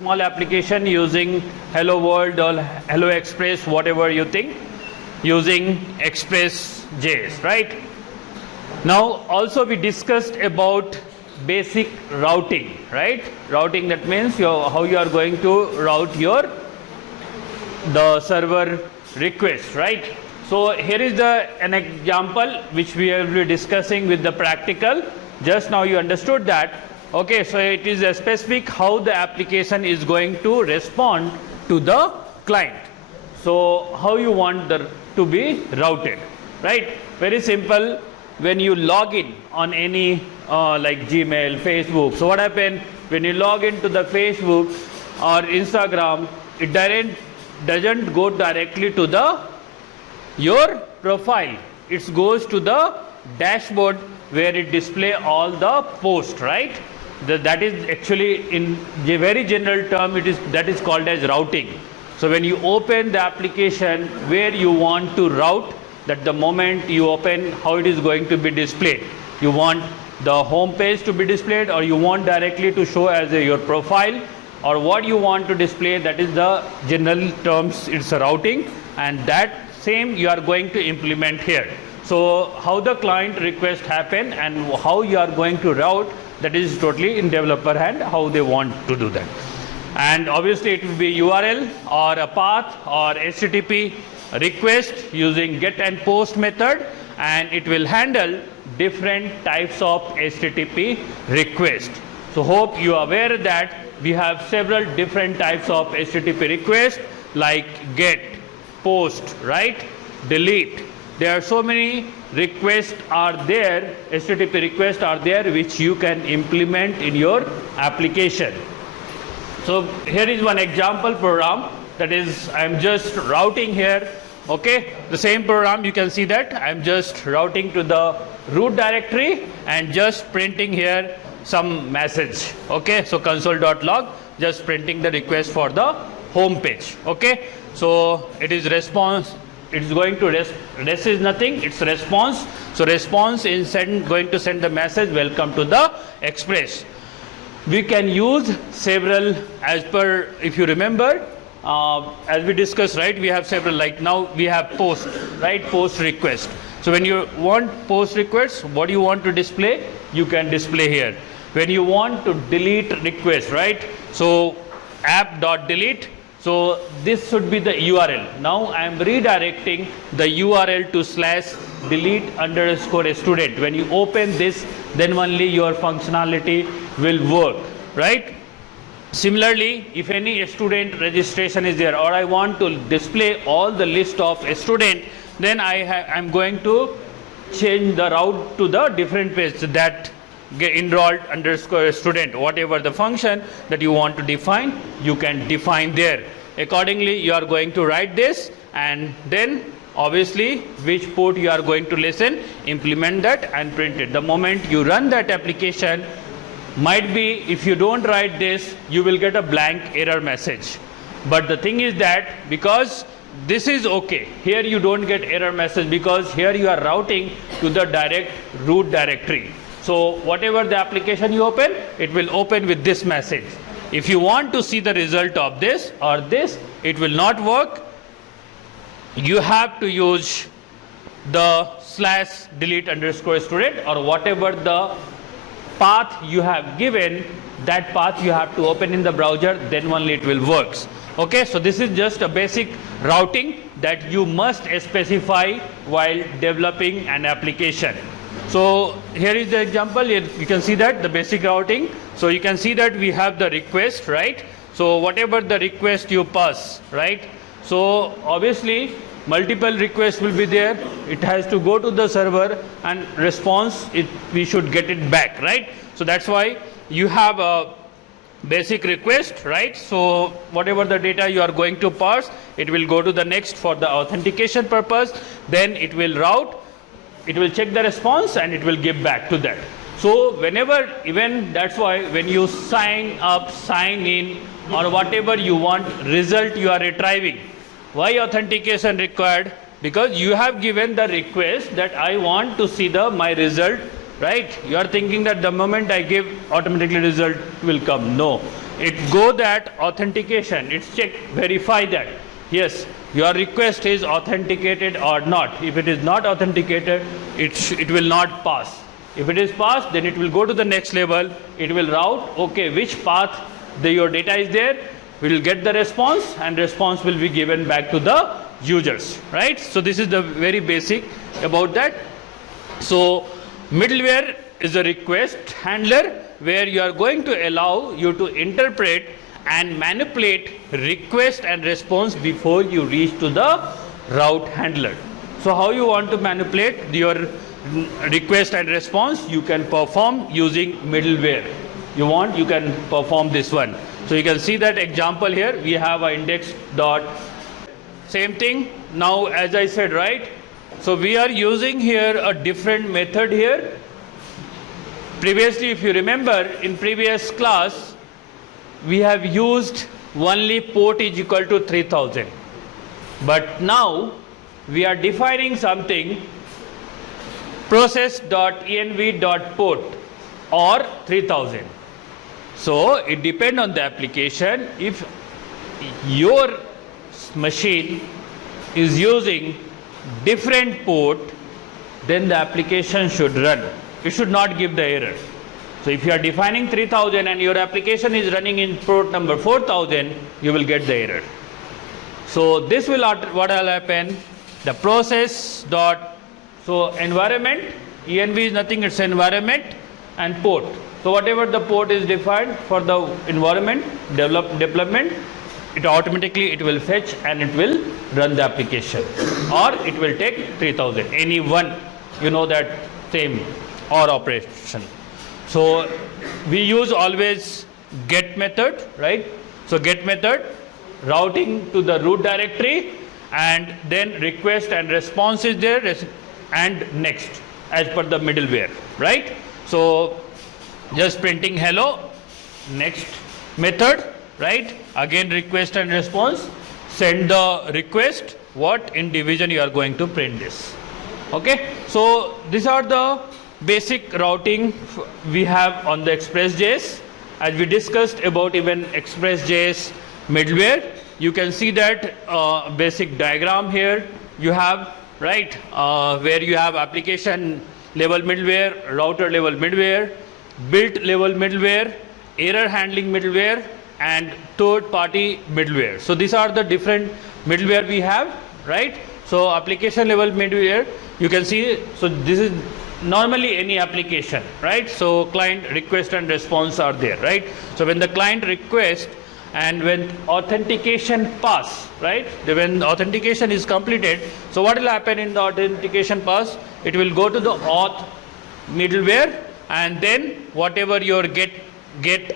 small application using Hello World or Hello Express, whatever you think, using ExpressJS, right? Now also we discussed about basic routing, right? Routing, that means how you are going to route the server request, right? So here is an example which we will be discussing with the practical. Just now you understood that. Okay, so it is a specific how the application is going to respond to the client. So how you want to be routed, right? Very simple. When you log in on any like Gmail, Facebook, so what happens when you log into the Facebook or Instagram, it doesn't go directly to your profile. It goes to the dashboard where it display all the posts, right? That is actually, in a very general term, that is called as routing. So when you open the application where you want to route, that the moment you open, how it is going to be displayed. You want the home page to be displayed, or you want directly to show as your profile, or what you want to display, that is the general terms, it's a routing, and that same you are going to implement here. So how the client request happen and how you are going to route, that is totally in developer hand, how they want to do that. And obviously it will be URL or a path or HTTP request using get and post method, and it will handle different types of HTTP request. So hope you are aware that we have several different types of HTTP requests like get, post, right, delete. There are so many requests are there, HTTP requests are there, which you can implement in your application. So here is one example program, that is I'm just routing here. Okay, the same program, you can see that I'm just routing to the root directory and just printing here some message. Okay, so console.log, just printing the request for the home page. Okay, so it is response. It is going to rest is nothing, it's response. So response is going to send the message, welcome to the Express. We can use several as per, if you remember, as we discussed, right, we have several, like now we have post, right, post request. So when you want post requests, what you want to display, you can display here. When you want to delete request, right, so app.delete, so this should be the URL. Now I am redirecting the URL to /delete_student. When you open this, then only your functionality will work, right? Similarly, if any student registration is there, or I want to display all the list of a student, then I'm going to change the route to the different page, that enrolled_student, whatever the function that you want to define, you can define there. Accordingly, you are going to write this, and then obviously which port you are going to listen, implement that and print it. The moment you run that application, might be if you don't write this, you will get a blank error message. But the thing is that because this is okay, here you don't get error message, because here you are routing to the direct root directory. So whatever the application you open, it will open with this message. If you want to see the result of this or this, it will not work. You have to use the /delete_student, or whatever the path you have given, that path you have to open in the browser, then only it will work. Okay, so this is just a basic routing that you must specify while developing an application. So here is the example. You can see that the basic routing. So you can see that we have the request, right? So whatever the request you pass, right? So obviously multiple requests will be there. It has to go to the server, and response, we should get it back, right? So that's why you have a basic request, right? So whatever the data you are going to parse, it will go to the next for the authentication purpose. Then it will route. It will check the response and it will give back to that. So whenever, even that's why when you sign up, sign in, or whatever you want result you are retrieving, why authentication required? Because you have given the request that I want to see my result, right? You are thinking that the moment I give, automatically result will come. No. it go that authentication, it's check, verify that yes, your request is authenticated or not. If it is not authenticated, it will not pass. If it is passed, then it will go to the next level. It will route, okay, which path your data is there. We will get the response, and response will be given back to the users, right? So this is the very basic about that. So middleware is a request handler where you are going to allow you to interpret and manipulate request and response before you reach to the route handler. So how you want to manipulate your request and response? You can perform using middleware. You can perform this one. So you can see that example here. We have a index dot. Same thing. Now, as I said, right? So we are using here a different method here. Previously, if you remember, in previous class, we have used only port is equal to 3000. But now we are defining something process.env.port or 3000. So it depends on the application. If your machine is using different port, then the application should run. It should not give the error. So if you are defining 3000 and your application is running in port number 4000, you will get the error. So this will what will happen? The process dot, so environment, env is nothing, it's environment and port. So whatever the port is defined for the environment development, it automatically it will fetch and it will run the application, or it will take 3000, any one, you know, that same or operation. So we use always get method, right? So get method, routing to the root directory, and then request and response is there, and next as per the middleware, right? So just printing hello, next method, right? Again request and response, send the request, what in division you are going to print this. Okay, so these are the basic routing we have on the ExpressJS. As we discussed about even ExpressJS middleware, you can see that basic diagram here you have, right, where you have application level middleware, router level middleware, built level middleware, error handling middleware, and third party middleware. So these are the different middleware we have, right? So application level middleware, you can see, so this is normally any application, right? So client request and response are there, right? So when the client request and when authentication pass, right? When authentication is completed, so what will happen in the authentication pass? It will go to the auth middleware, and then whatever your get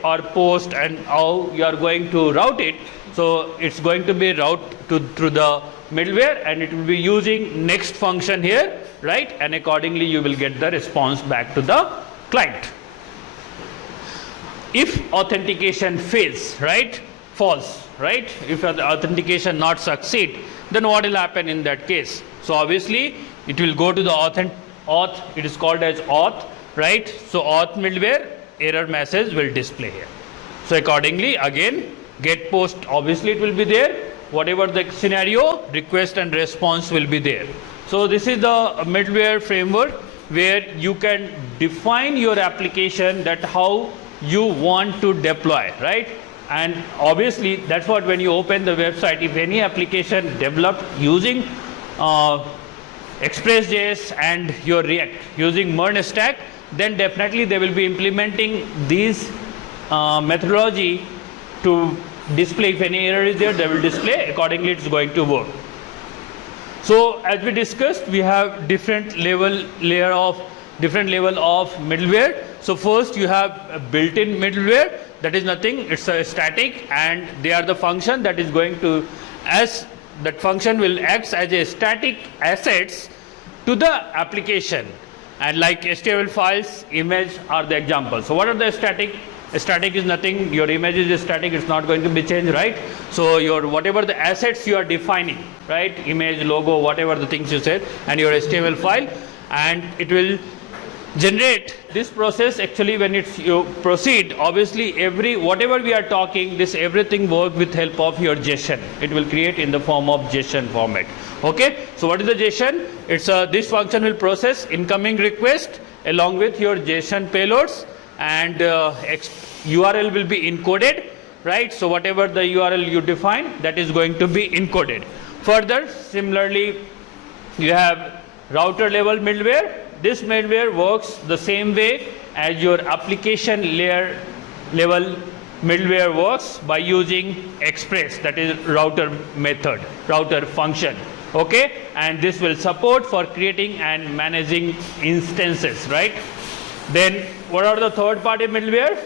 or post and how you are going to route it, so it's going to be routed through the middleware, and it will be using next function here, right? And accordingly you will get the response back to the client. If authentication fails, right, false, right, if the authentication not succeed, then what will happen in that case? So obviously it will go to the auth, it is called as auth, right? So auth middleware, error message will display here. So accordingly again get post, obviously it will be there, whatever the scenario, request and response will be there. So this is the middleware framework where you can define your application, that how you want to deploy, right? And obviously that's what, when you open the website, if any application developed using ExpressJS and your React using MERN stack, then definitely they will be implementing these methodology to display. If any error is there, they will display, accordingly it's going to work. So as we discussed, we have different level of middleware. So first you have a built-in middleware, that is nothing, it's a static, and they are the function that is going to, as that function will act as a static assets to the application, and like HTML files, image are the examples. So what are the static? A static is nothing, your image is static, it's not going to be changed, right? So your whatever the assets you are defining, right, image, logo, whatever the things you said, and your HTML file, and it will generate this process. Actually, when it's you proceed, obviously whatever we are talking, this everything work with help of your JSON. It will create in the form of JSON format. Okay, so what is the JSON? It's this function will process incoming request along with your JSON payloads, and URL will be encoded, right? So whatever the URL you define, that is going to be encoded. Further, similarly, you have router level middleware. This middleware works the same way as your application layer level middleware works by using Express, that is router method, router function. Okay, and this will support for creating and managing instances, right? Then what are the third party middleware?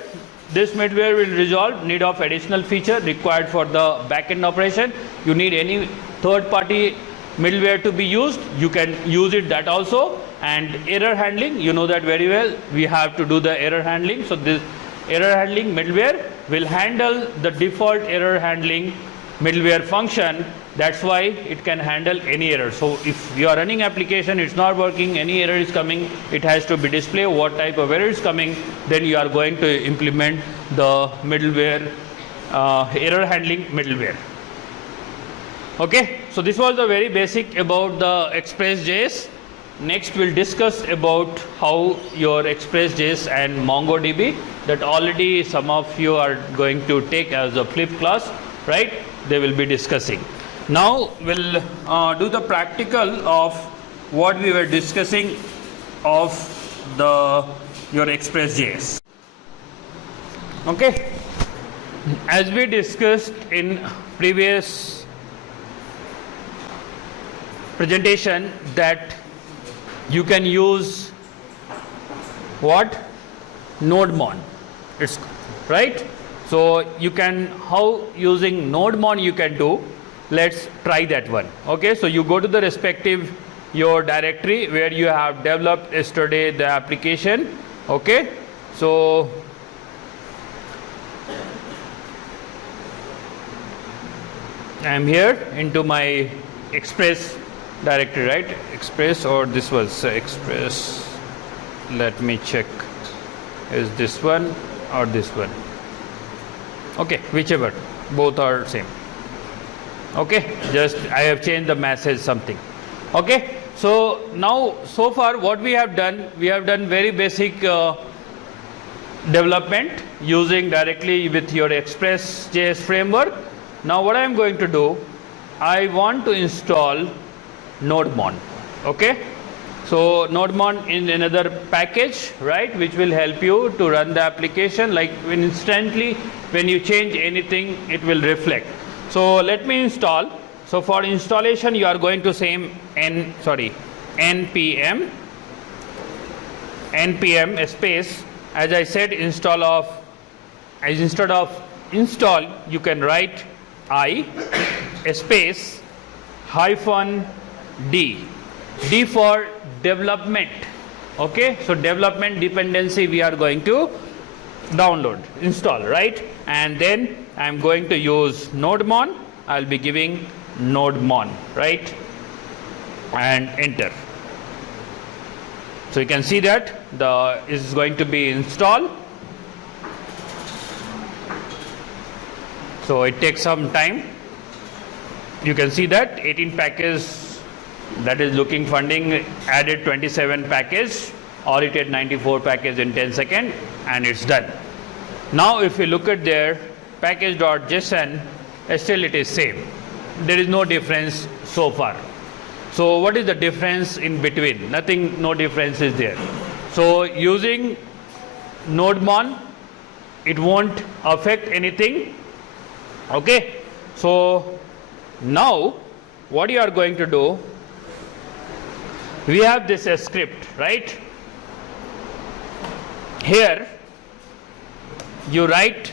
This middleware will resolve need of additional feature required for the backend operation. You need any third party middleware to be used, you can use it that also. And error handling, you know that very well, we have to do the error handling. So this error handling middleware will handle the default error handling middleware function. That's why it can handle any error. So if you are running application, it's not working, any error is coming, it has to be display what type of error is coming, then you are going to implement the middleware, error handling middleware. Okay, so this was the very basic about the ExpressJS. Next we'll discuss about how your ExpressJS and MongoDB, that already some of you are going to take as a flip class, right? They will be discussing. Now we'll do the practical of what we were discussing of your ExpressJS. Okay, as we discussed in previous presentation, that you can use what? NodeMon. It's right. So you can, how using NodeMon you can do. Let's try that one. Okay, so you go to the respective your directory where you have developed yesterday the application. Okay, so I am here into my Express directory, right? Express, or this was Express. Let me check. Is this one or this one? Okay, whichever, both are same. Okay, just I have changed the message something. Okay, so now so far what we have done very basic development using directly with your ExpressJS framework. Now what I am going to do, I want to install NodeMon. Okay, so NodeMon is another package, right, which will help you to run the application, like instantly when you change anything it will reflect. So let me install. So for installation you are going to say npm space, as I said, instead of install you can write I space -d for development. Okay, so development dependency we are going to download, install, right? And then I am going to use NodeMon. I'll be giving NodeMon, right? And enter. So you can see that is going to be installed. So it takes some time. You can see that 18 package, that is looking funding, added 27 package, audited 94 package in 10 seconds, and it's done. Now if you look at their package.json, still it is same. There is no difference so far. So what is the difference in between? Nothing, no difference is there. So using NodeMon, it won't affect anything. Okay, so now what you are going to do, we have this script, right? Here you write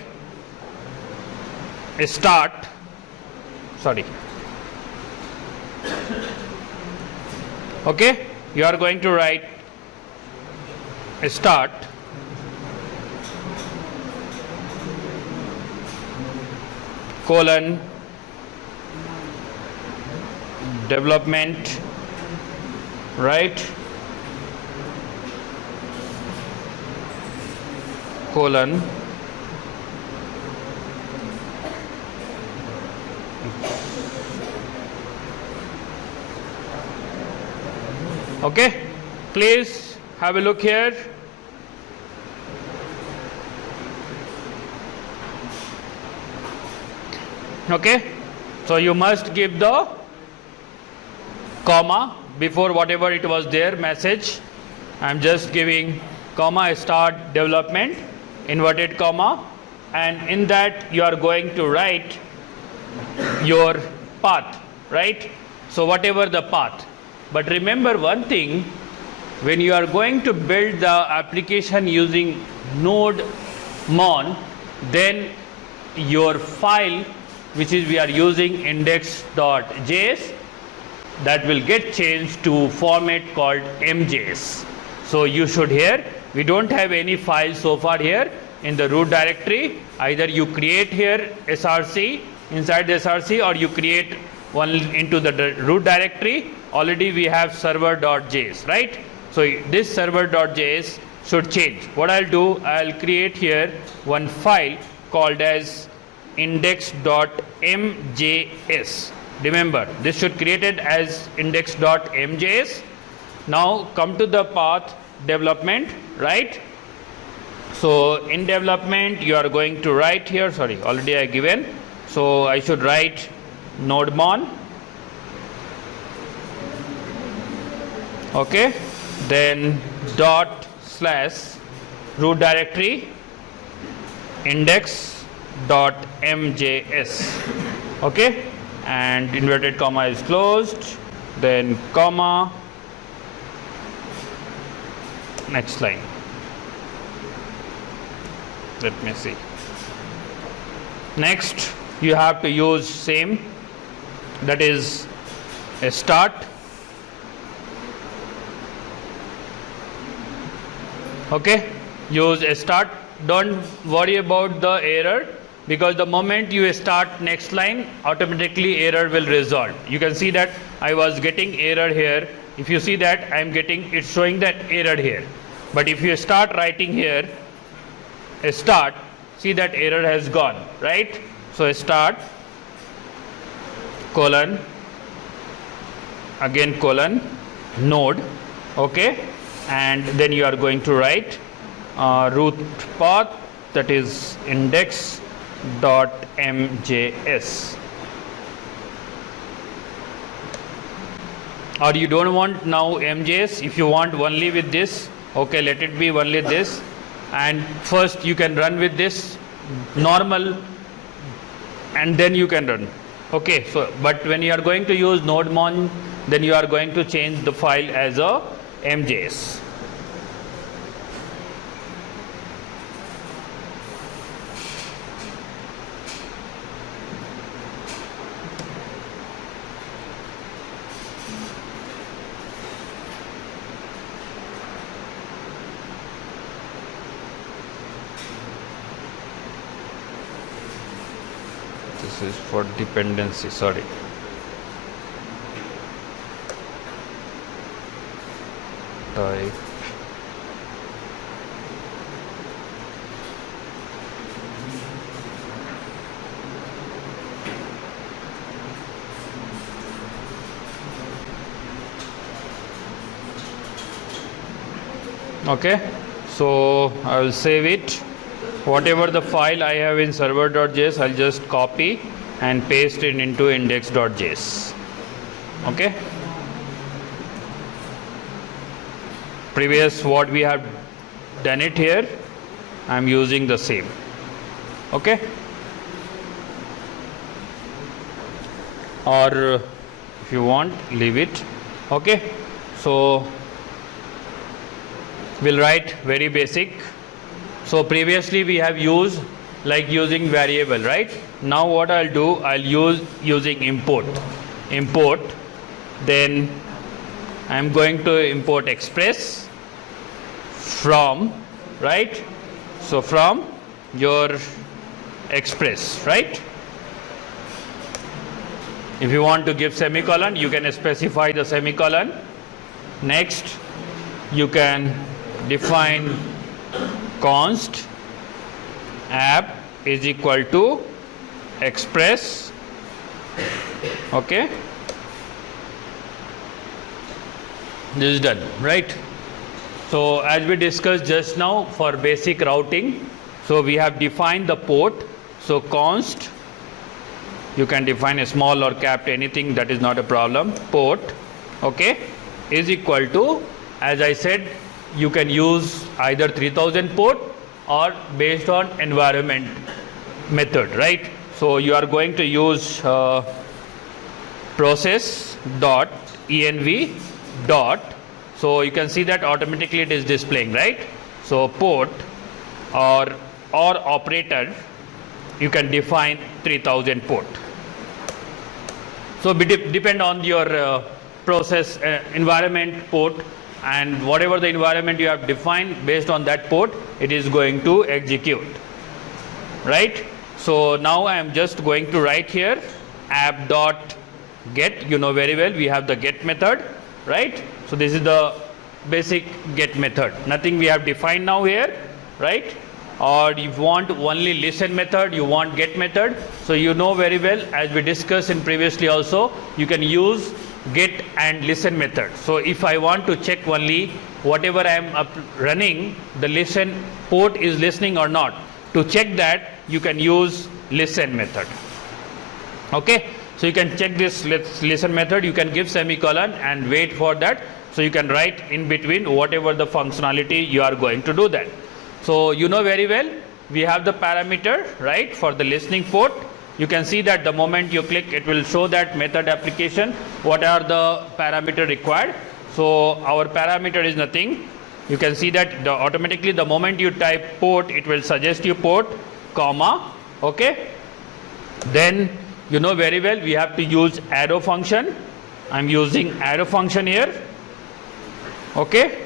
a start, okay, you are going to write a start colon development, right, colon okay, please have a look here. Okay, so you must give the comma before whatever it was there message. I'm just giving comma start development inverted comma, and in that you are going to write your path, right? So whatever the path. But remember one thing, when you are going to build the application using node-mon, then your file which is we are using index.js, that will get changed to format called mjs. So you should here, we don't have any file so far here in the root directory. Either you create here src inside the src, or you create one into the root directory. Already we have server.js, right? So this server.js should change. What I'll do, I'll create here one file called as index.mjs. Remember, this should create it as index.mjs. Now come to the path development, right? So in development you are going to write here, sorry, already I given. So I should write node-mon. Okay, then dot slash root directory index.mjs. Okay, and inverted comma is closed, then comma, next line. Let me see. Next you have to use same, that is a start. Okay, use a start. Don't worry about the error, because the moment you start next line, automatically error will resolve. You can see that I was getting error here. If you see that I am getting, it's showing that error here. But if you start writing here a start, see that error has gone, right? So start colon, again colon, node, okay, and then you are going to write root path, that is index.mjs. Or you don't want now mjs, if you want only with this, okay, let it be only this, and first you can run with this normal and then you can run. Okay, so but when you are going to use node-mon, then you are going to change the file as a mjs. This is for dependency, sorry. Type okay, so I will save it. Whatever the file I have in server.js, I'll just copy and paste it into index.js. Okay, previous what we have done it here, I'm using the same. Okay, or if you want, leave it. Okay, so we'll write very basic. So previously we have used like using variable, right? Now what I'll do, I'll use using import. Then I'm going to import express from, right? So from your express, right? If you want to give semicolon, you can specify the semicolon. Next, you can define const app is equal to express. Okay, this is done, right? So as we discussed just now for basic routing, so we have defined the port. So const, you can define a small or capped anything, that is not a problem. Port, okay, is equal to, as I said, you can use either 3000 port or based on environment method, right? So you are going to use process.env dot. So you can see that automatically it is displaying, right? So port or operator, you can define 3000 port. So depend on your process environment port, and whatever the environment you have defined, based on that port it is going to execute, right? So now I am just going to write here app.get. You know very well we have the get method, right? So this is the basic get method, nothing we have defined now here, right? Or if you want only listen method, you want get method. So you know very well, as we discussed in previously also, you can use get and listen method. So if I want to check only whatever I am running, the listen port is listening or not, to check that you can use listen method. Okay, so you can check this listen method, you can give semicolon and wait for that. So you can write in between whatever the functionality you are going to do that. So you know very well we have the parameter, right, for the listening port. You can see that the moment you click, it will show that method application, what are the parameter required. So our parameter is nothing. You can see that automatically the moment you type port, it will suggest you port, comma, okay. Then you know very well we have to use arrow function. I'm using arrow function here, okay.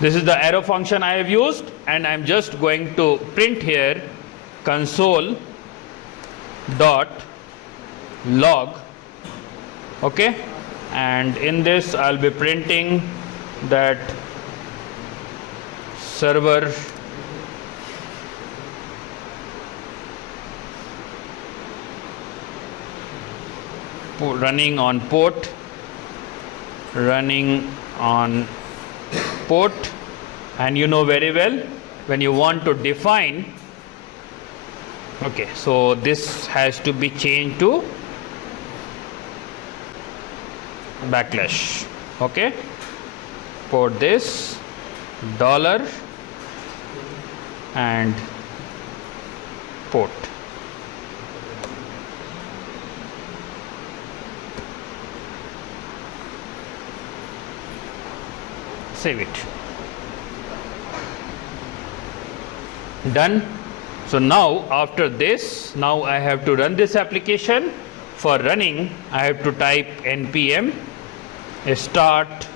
This is the arrow function I have used, and I'm just going to print here console dot log, okay. And in this I'll be printing that server running on port, and you know very well when you want to define, okay, so this has to be changed to backslash, okay, port this dollar and port. Save it. Done. So now after this, now I have to run this application. For running, I have to type npm start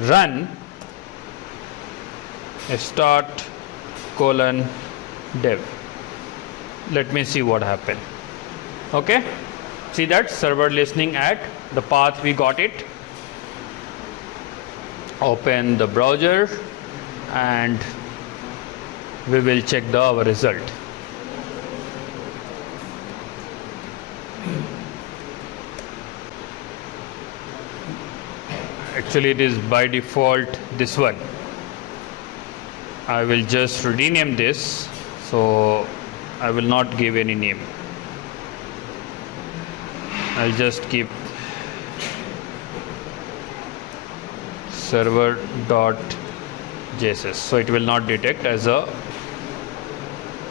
run start colon dev. Let me see what happened. Okay, see that server listening at the path, we got it. Open the browser and we will check our result. Actually it is by default this one. I will just rename this, so I will not give any name. I'll just keep server.js, so it will not detect as a,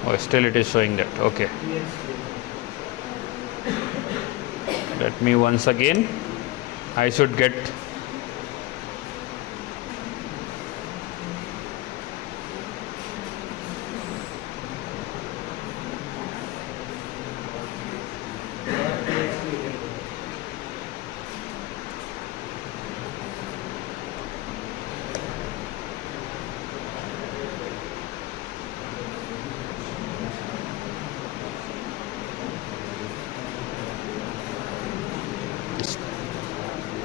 oh, still it is showing that, okay. Let me once again, I should get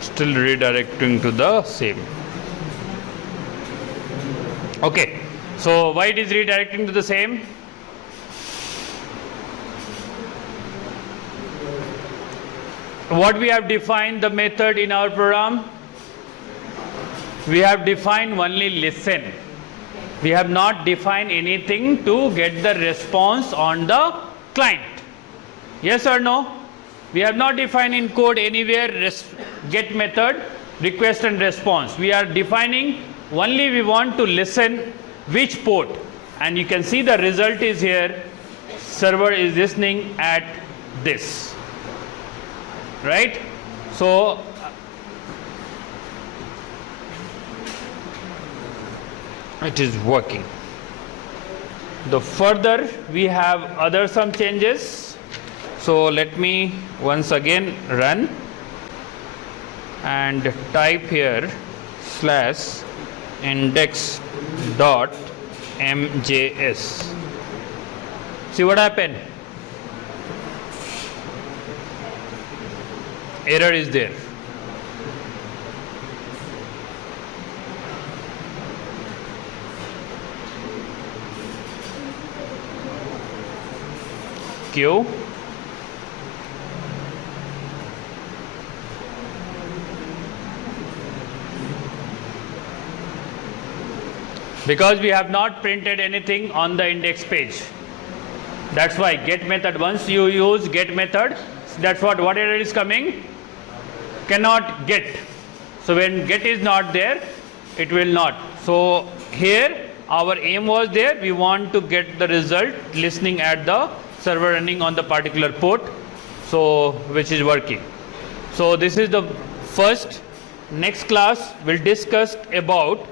still redirecting to the same. Okay, So why it is redirecting to the same? What we have defined the method in our program? We have defined only listen. We have not defined anything to get the response on the client. Yes or no? We have not defined in code anywhere get method, request and response. We are defining only we want to listen which port, and you can see the result is here. Server is listening at this, right? So it is working. The further we have other some changes. So let me once again run and type here /index.mjs. See what happened? Error is there. Q. Because we have not printed anything on the index page. That's why get method, once you use get method, that's what error is coming? Cannot get. So when get is not there, it will not. So here our aim was there, we want to get the result listening at the server running on the particular port, so which is working. So this is the first. Next class we'll discuss about,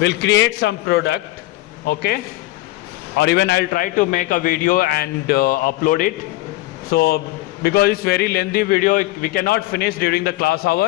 we'll create some product, okay, or even I'll try to make a video and upload it. So because it's very lengthy video, we cannot finish during the class hour.